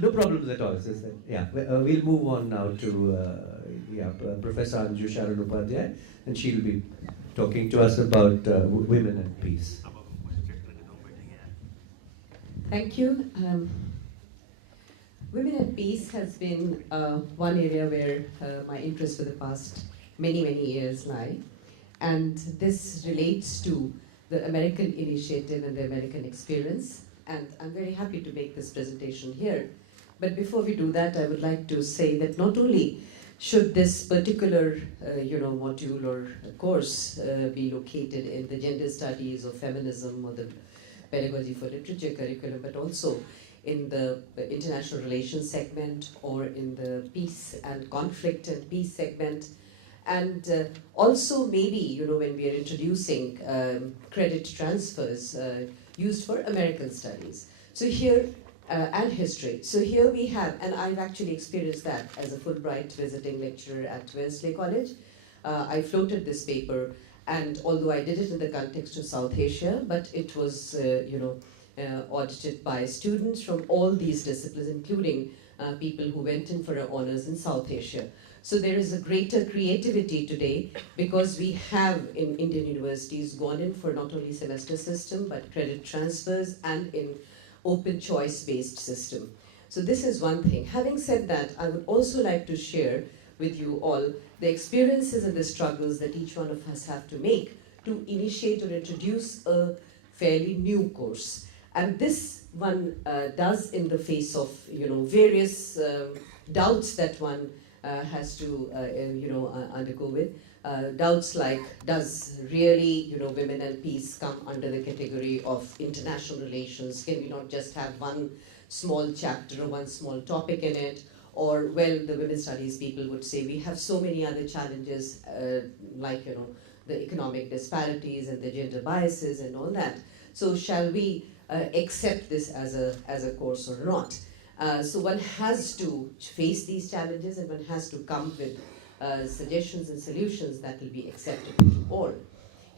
No problems at all. Just that, yeah, we'll move on now to Professor Anjoo Upadhaya, and she'll be talking to us about women and peace. Thank you. Women and peace has been one area where my interest for the past many years lie. And this relates to the American initiative and the American experience. And I'm very happy to make this presentation here. But before we do that, I would like to say that not only should this particular module or course be located in the gender studies or feminism or the pedagogy for literature curriculum, but also in the international relations segment or in the peace and conflict and peace segment. And also maybe, when we are introducing credit transfers used for American studies. So here, and history. So here we have, and I've actually experienced that as a Fulbright visiting lecturer at Wellesley College. I floated this paper, and although I did it in the context of South Asia, but it was, audited by students from all these disciplines, including people who went in for honors in South Asia. So there is a greater creativity today because we have in Indian universities gone in for not only semester system, but credit transfers and in open choice-based system. So this is one thing. Having said that, I would also like to share with you all the experiences and the struggles that each one of us have to make to initiate or introduce a fairly new course. And this one does in the face of various doubts that one has to undergo with. Doubts like, does really women and peace come under the category of international relations? Can we not just have one small chapter or one small topic in it? Or, well, the women's studies people would say we have so many other challenges like the economic disparities and the gender biases and all that. So shall we accept this as a course or not? So one has to face these challenges and one has to come with suggestions and solutions that will be acceptable to all.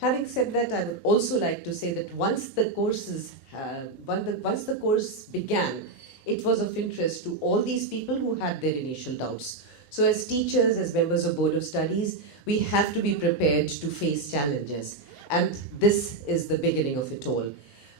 Having said that, I would also like to say that once the course began, it was of interest to all these people who had their initial doubts. So as teachers, as members of Board of Studies, we have to be prepared to face challenges. And this is the beginning of it all.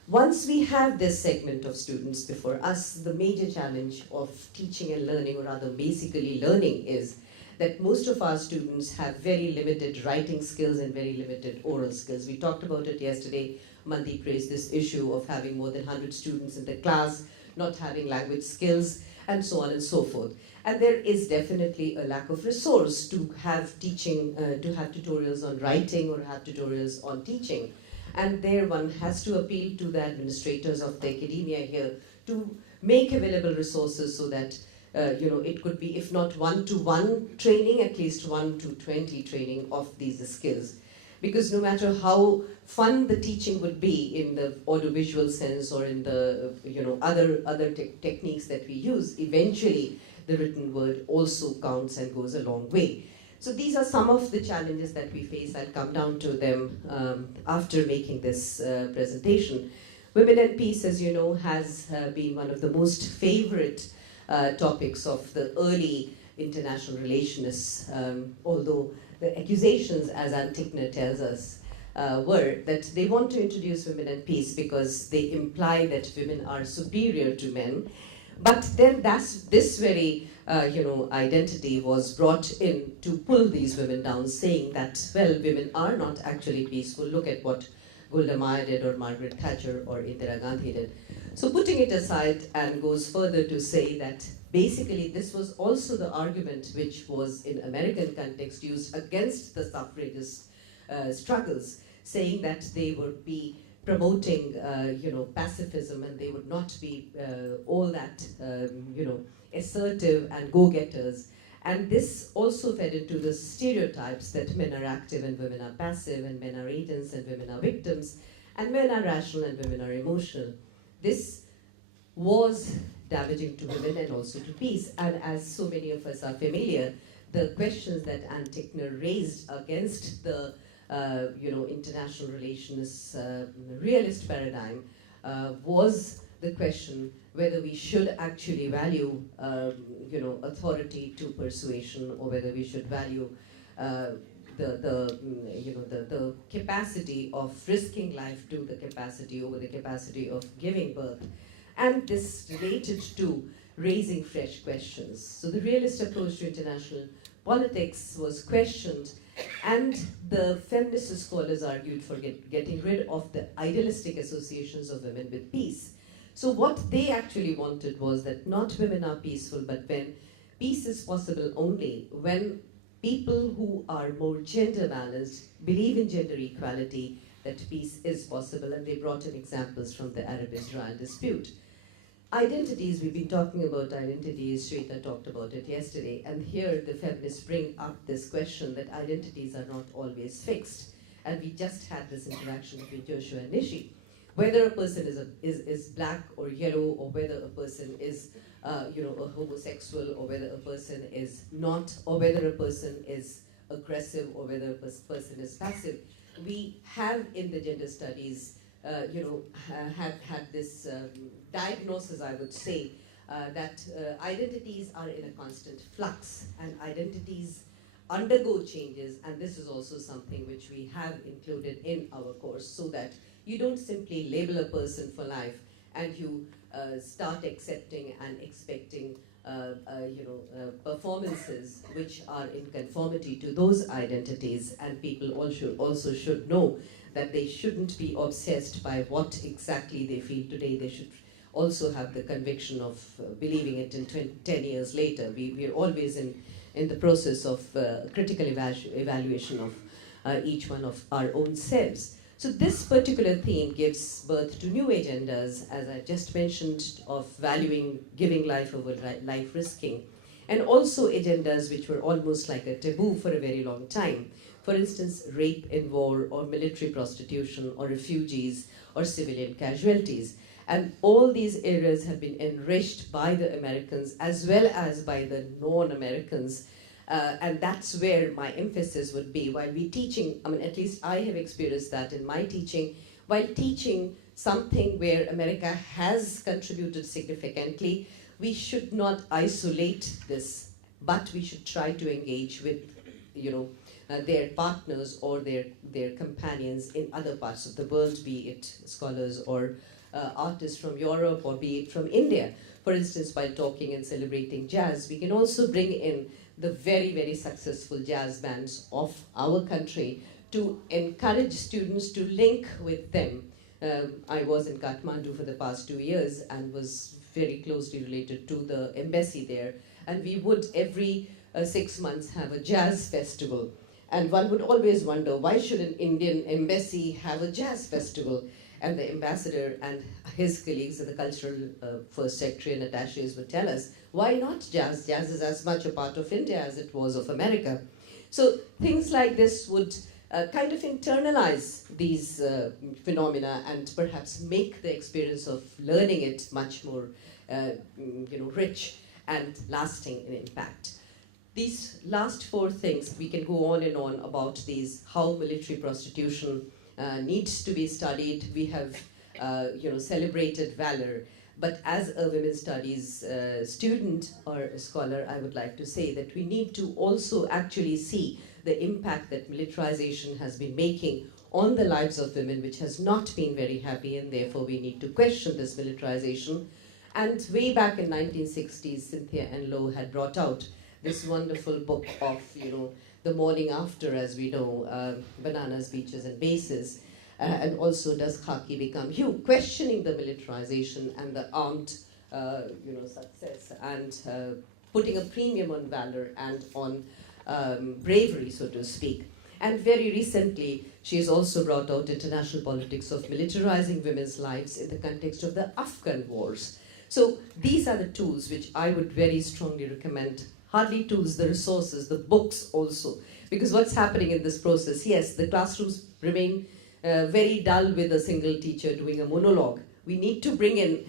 Once we have this segment of students before us, the major challenge of teaching and learning, or rather basically learning, is that most of our students have very limited writing skills and very limited oral skills. We talked about it yesterday. Mandeep raised this issue of having more than 100 students in the class, not having language skills, and so on and so forth. And there is definitely a lack of resource to have teaching, to have tutorials on writing or have tutorials on teaching. And there one has to appeal to the administrators of the academia here to make available resources so that it could be, if not 1-to-1 training, at least 1-to-20 training of these skills. Because no matter how fun the teaching would be in the audiovisual sense or in the other techniques that we use, eventually the written word also counts and goes a long way. So these are some of the challenges that we face. I'll come down to them after making this presentation. Women and Peace, as you know, has been one of the most favorite topics of the early international relationists, although the accusations, as Antichner tells us, were that they want to introduce women and peace because they imply that women are superior to men. But then this very identity was brought in to pull these women down, saying that, well, women are not actually peaceful. Look at what Golda Meir did, or Margaret Thatcher, or Indira Gandhi did. So putting it aside, and goes further to say that basically this was also the argument which was in American context used against the suffragist struggles, saying that they would be promoting pacifism and they would not be all that assertive and go-getters. And this also fed into the stereotypes that men are active and women are passive, and men are agents and women are victims, and men are rational and women are emotional. This was damaging to women and also to peace. And as so many of us are familiar, the questions that Antichner raised against the international relations realist paradigm was the question whether we should actually value, authority to persuasion, or whether we should value uh, the capacity of risking life to the capacity over the capacity of giving birth. And this related to raising fresh questions. So the realist approach to international politics was questioned, and the feminist scholars argued for getting rid of the idealistic associations of women with peace. So what they actually wanted was that not women are peaceful, but when peace is possible only when people who are more gender balanced believe in gender equality, that peace is possible. And they brought in examples from the Arab-Israel dispute. Identities, we've been talking about identities, Shweta talked about it yesterday, and here the feminists bring up this question that identities are not always fixed. And we just had this interaction between Joshua and Nishi. Whether a person is black or yellow, or whether a person is a homosexual, or whether a person is not, or whether a person is aggressive, or whether a person is passive, we have in the gender studies have had this diagnosis, I would say, that identities are in a constant flux, and identities undergo changes, and this is also something which we have included in our course, so that you don't simply label a person for life and you start accepting and expecting performances which are in conformity to those identities, and people also should know that they shouldn't be obsessed by what exactly they feel today. They should also have the conviction of believing it in 10 years later. We're always in the process of critical evaluation of each one of our own selves. So this particular theme gives birth to new agendas, as I just mentioned, of valuing giving life over life risking, and also agendas which were almost like a taboo for a very long time. For instance, rape in war, or military prostitution, or refugees, or civilian casualties. And all these areas have been enriched by the Americans as well as by the non-Americans. And that's where my emphasis would be. While we teaching, at least I have experienced that in my teaching, while teaching something where America has contributed significantly, we should not isolate this, but we should try to engage with, their partners or their companions in other parts of the world, be it scholars or artists from Europe, or be it from India. For instance, while talking and celebrating jazz, we can also bring in the very, very successful jazz bands of our country to encourage students to link with them. I was in Kathmandu for the past 2 years and was very closely related to the embassy there. And we would every 6 months have a jazz festival. And one would always wonder, why should an Indian embassy have a jazz festival? And the ambassador and his colleagues and the cultural first secretary and attaches would tell us, why not jazz? Jazz is as much a part of India as it was of America. So things like this would kind of internalize these phenomena and perhaps make the experience of learning it much more rich and lasting in impact. These last 4 things, we can go on and on about these, how military prostitution needs to be studied. We have celebrated valor, but as a women's studies student or a scholar, I would like to say that we need to also actually see the impact that militarization has been making on the lives of women, which has not been very happy, and therefore we need to question this militarization. And way back in 1960s, Cynthia and Lowe had brought out this wonderful book of, the morning after, as we know, bananas, beaches, and bases, and also does khaki become you, questioning the militarization and the armed, success, and putting a premium on valor and on bravery, so to speak. And very recently, she has also brought out international politics of militarizing women's lives in the context of the Afghan wars. So these are the tools which I would very strongly recommend. Hardly tools, the resources, the books also. Because what's happening in this process, yes, the classrooms remain very dull with a single teacher doing a monologue. We need to bring in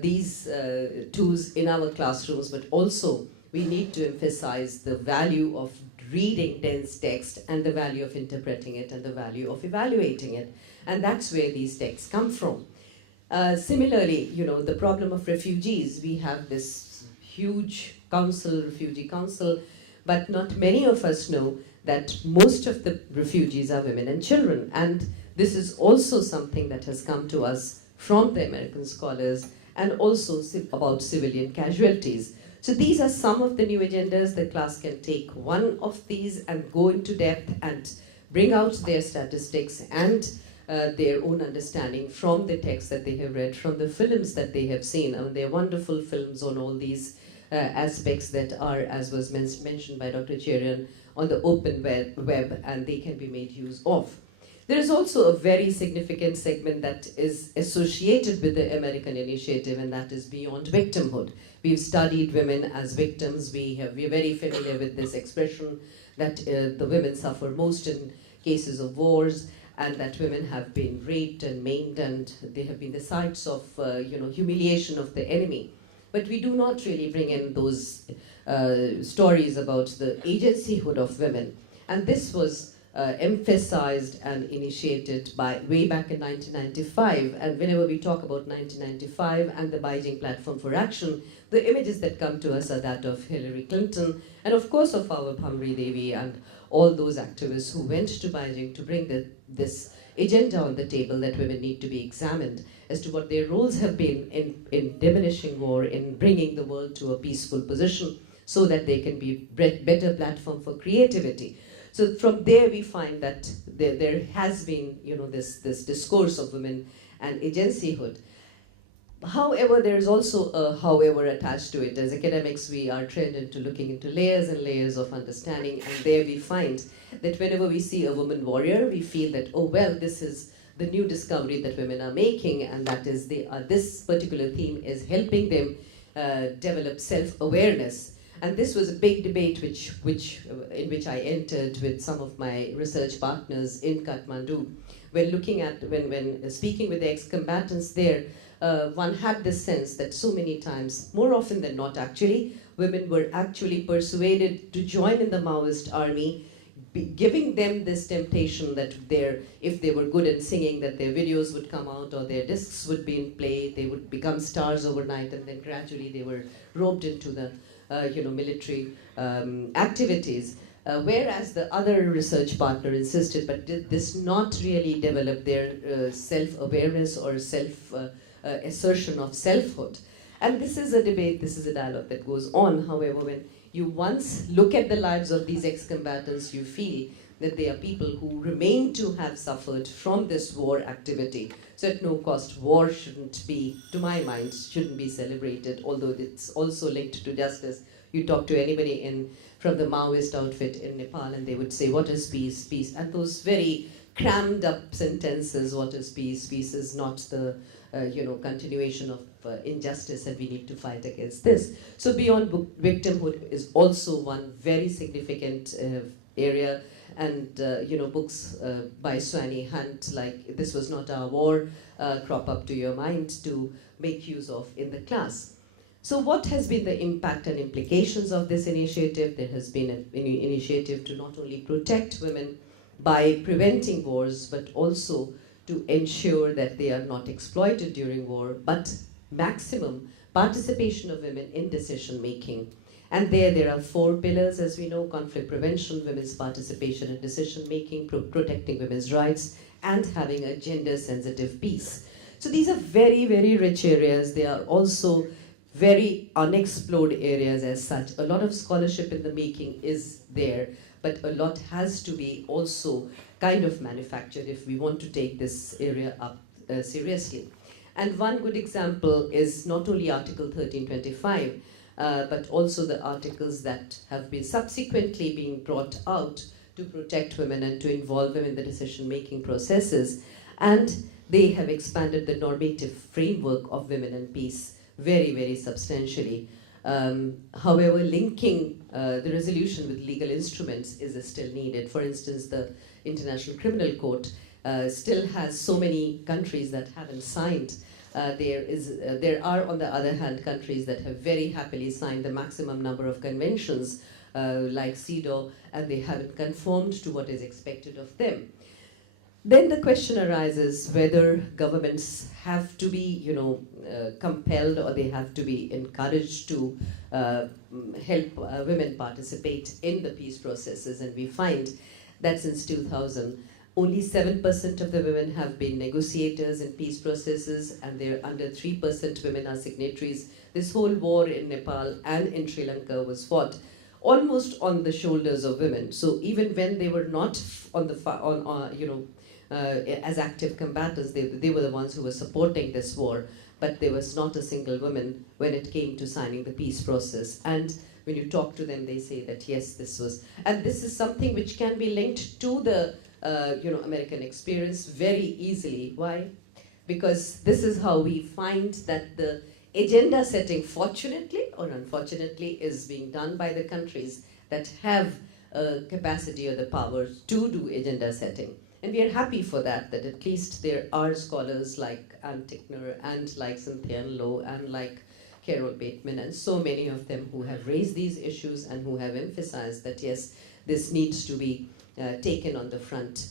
these tools in our classrooms, but also we need to emphasize the value of reading dense text and the value of interpreting it and the value of evaluating it. And that's where these texts come from. Similarly, the problem of refugees, we have this huge council, refugee council, but not many of us know that most of the refugees are women and children. And this is also something that has come to us from the American scholars, and also about civilian casualties. So these are some of the new agendas. The class can take one of these and go into depth and bring out their statistics and their own understanding from the texts that they have read, from the films that they have seen. I mean, there are wonderful films on all these aspects that are, as was mentioned by Dr. Cherian, on the open web, and they can be made use of. There is also a very significant segment that is associated with the American initiative, and that is beyond victimhood. We've studied women as victims. We're very familiar with this expression that the women suffer most in cases of wars, and that women have been raped and maimed, and they have been the sites of humiliation of the enemy. But we do not really bring in those stories about the agencyhood of women. And this was emphasized and initiated way back in 1995. And whenever we talk about 1995 and the Beijing Platform for Action, the images that come to us are that of Hillary Clinton, and of course of our Bhamri Devi and all those activists who went to Beijing to bring this agenda on the table that women need to be examined as to what their roles have been in diminishing war, in bringing the world to a peaceful position so that they can be better platform for creativity. So from there we find that there has been this discourse of women and agencyhood. However, there is also a however attached to it. As academics, we are trained into looking into layers and layers of understanding, and there we find that whenever we see a woman warrior, we feel that, oh well, this is the new discovery that women are making, and that is this particular theme is helping them develop self-awareness. And this was a big debate in which I entered with some of my research partners in Kathmandu. When speaking with the ex-combatants there, one had this sense that so many times, more often than not actually, women were actually persuaded to join in the Maoist army, giving them this temptation that if they were good in singing, that their videos would come out or their discs would be in play, they would become stars overnight, and then gradually they were roped into the military activities. Whereas the other research partner insisted, but did this not really develop their self-awareness or assertion of selfhood. And this is a debate, this is a dialogue that goes on. However, when you once look at the lives of these ex-combatants, you feel that they are people who remain to have suffered from this war activity. So at no cost, war shouldn't be, to my mind, shouldn't be celebrated, although it's also linked to justice. You talk to anybody from the Maoist outfit in Nepal and they would say, what is peace? Peace. And those very crammed up sentences, what is peace? Peace is not the continuation of injustice, and we need to fight against this. So beyond victimhood is also one very significant area, and books by Swanee Hunt like This Was Not Our War crop up to your mind to make use of in the class. So what has been the impact and implications of this initiative? There has been an initiative to not only protect women by preventing wars, but also to ensure that they are not exploited during war, but maximum participation of women in decision making. And there are 4 pillars, as we know: conflict prevention, women's participation in decision making, protecting women's rights, and having a gender sensitive peace. So these are very, very rich areas. They are also very unexplored areas as such. A lot of scholarship in the making is there, but a lot has to be also kind of manufactured if we want to take this area up seriously. And one good example is not only Article 1325, but also the articles that have been subsequently being brought out to protect women and to involve them in the decision-making processes. And they have expanded the normative framework of women and peace very, very substantially. However, linking the resolution with legal instruments is still needed. For instance, the International Criminal Court still has so many countries that haven't signed. There are, on the other hand, countries that have very happily signed the maximum number of conventions, like CEDAW, and they haven't conformed to what is expected of them. Then the question arises whether governments have to be, compelled, or they have to be encouraged to help women participate in the peace processes. And we find that since 2000, only 7% of the women have been negotiators in peace processes, and they're under 3% women are signatories. This whole war in Nepal and in Sri Lanka was fought almost on the shoulders of women. So even when they were not on the as active combatants, they were the ones who were supporting this war, but there was not a single woman when it came to signing the peace process. And when you talk to them, they say that yes, this was, and this is something which can be linked to the American experience very easily. Why? Because this is how we find that the agenda setting, fortunately or unfortunately, is being done by the countries that have capacity or the power to do agenda setting. And we are happy for that at least there are scholars like Ann Tickner and like Cynthia Lowe and like Carol Bateman and so many of them who have raised these issues and who have emphasized that yes, this needs to be taken on the front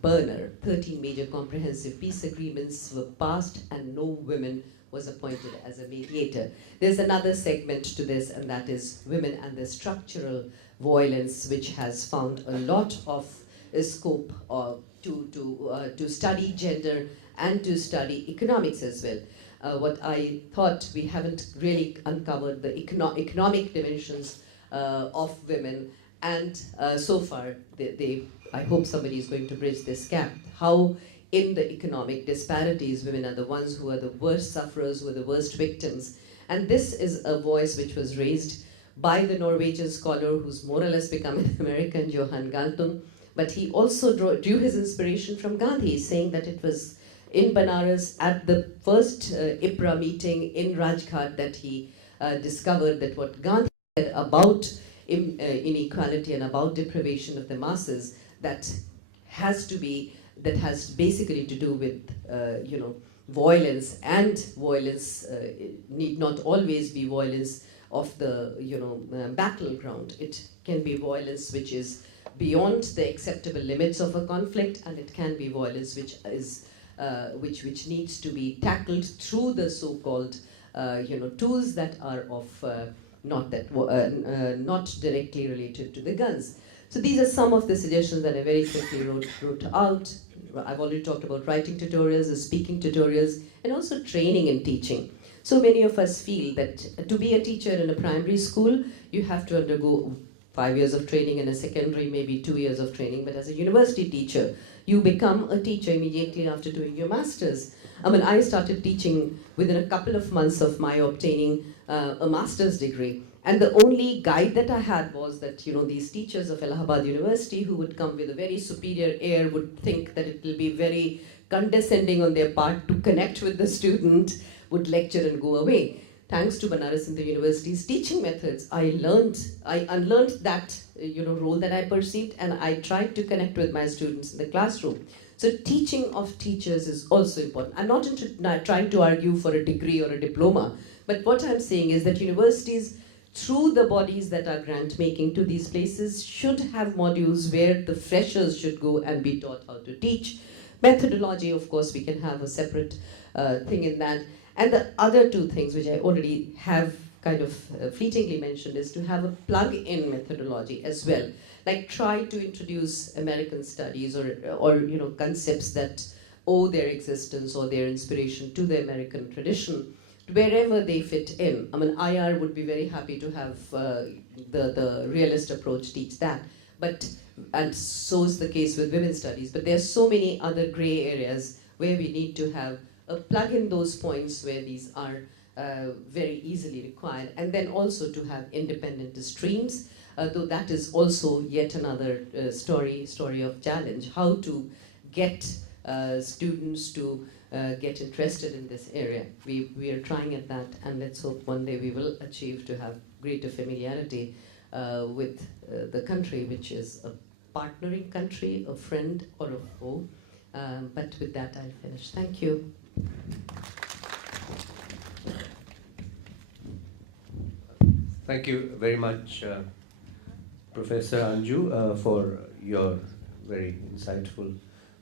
burner. 13 major comprehensive peace agreements were passed and no women was appointed as a mediator. There's another segment to this, and that is women and the structural violence, which has found a lot of scope to study gender and to study economics as well. What I thought we haven't really uncovered the economic dimensions of women, and so far I hope somebody is going to bridge this gap. How in the economic disparities, women are the ones who are the worst sufferers, who are the worst victims. And this is a voice which was raised by the Norwegian scholar who's more or less become an American, Johan Galtung. But he also drew his inspiration from Gandhi, saying that it was in Banaras at the first IPRA meeting in Rajghat that he discovered that what Gandhi said about inequality and about deprivation of the masses, that has basically to do with violence, and violence need not always be violence of the battleground. It can be violence which is beyond the acceptable limits of a conflict, and it can be violence which is which needs to be tackled through the so-called tools that are of not directly related to the guns. So these are some of the suggestions that I very quickly wrote out. I've already talked about writing tutorials, speaking tutorials, and also training and teaching. So many of us feel that to be a teacher in a primary school, you have to undergo 5 years of training, in a secondary maybe 2 years of training, but as a university teacher, you become a teacher immediately after doing your master's. I mean, I started teaching within a couple of months of my obtaining a master's degree. And the only guide that I had was that, these teachers of Allahabad University who would come with a very superior air would think that it will be very condescending on their part to connect with the student, would lecture and go away. Thanks to Banaras Hindu University's teaching methods, I unlearned that role that I perceived, and I tried to connect with my students in the classroom. So teaching of teachers is also important. I'm not trying to argue for a degree or a diploma, but what I'm saying is that universities, through the bodies that are grant making to these places, should have modules where the freshers should go and be taught how to teach. Methodology, of course, we can have a separate thing in that. And the other two things, which I already have kind of fleetingly mentioned, is to have a plug-in methodology as well. Like try to introduce American studies or concepts that owe their existence or their inspiration to the American tradition, wherever they fit in. I mean, IR would be very happy to have the realist approach teach that. And so is the case with women's studies. But there are so many other gray areas where we need to have a plug in those points where these are very easily required. And then also to have independent streams, though that is also yet another story of challenge. How to get students to get interested in this area. We are trying at that, and let's hope one day we will achieve to have greater familiarity with the country, which is a partnering country, a friend or a foe. But with that, I'll finish. Thank you. Thank you very much, Professor Anjoo, for your very insightful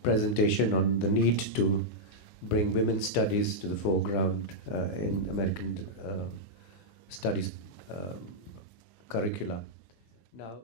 presentation on the need to bring women's studies to the foreground in American studies curricula. Now.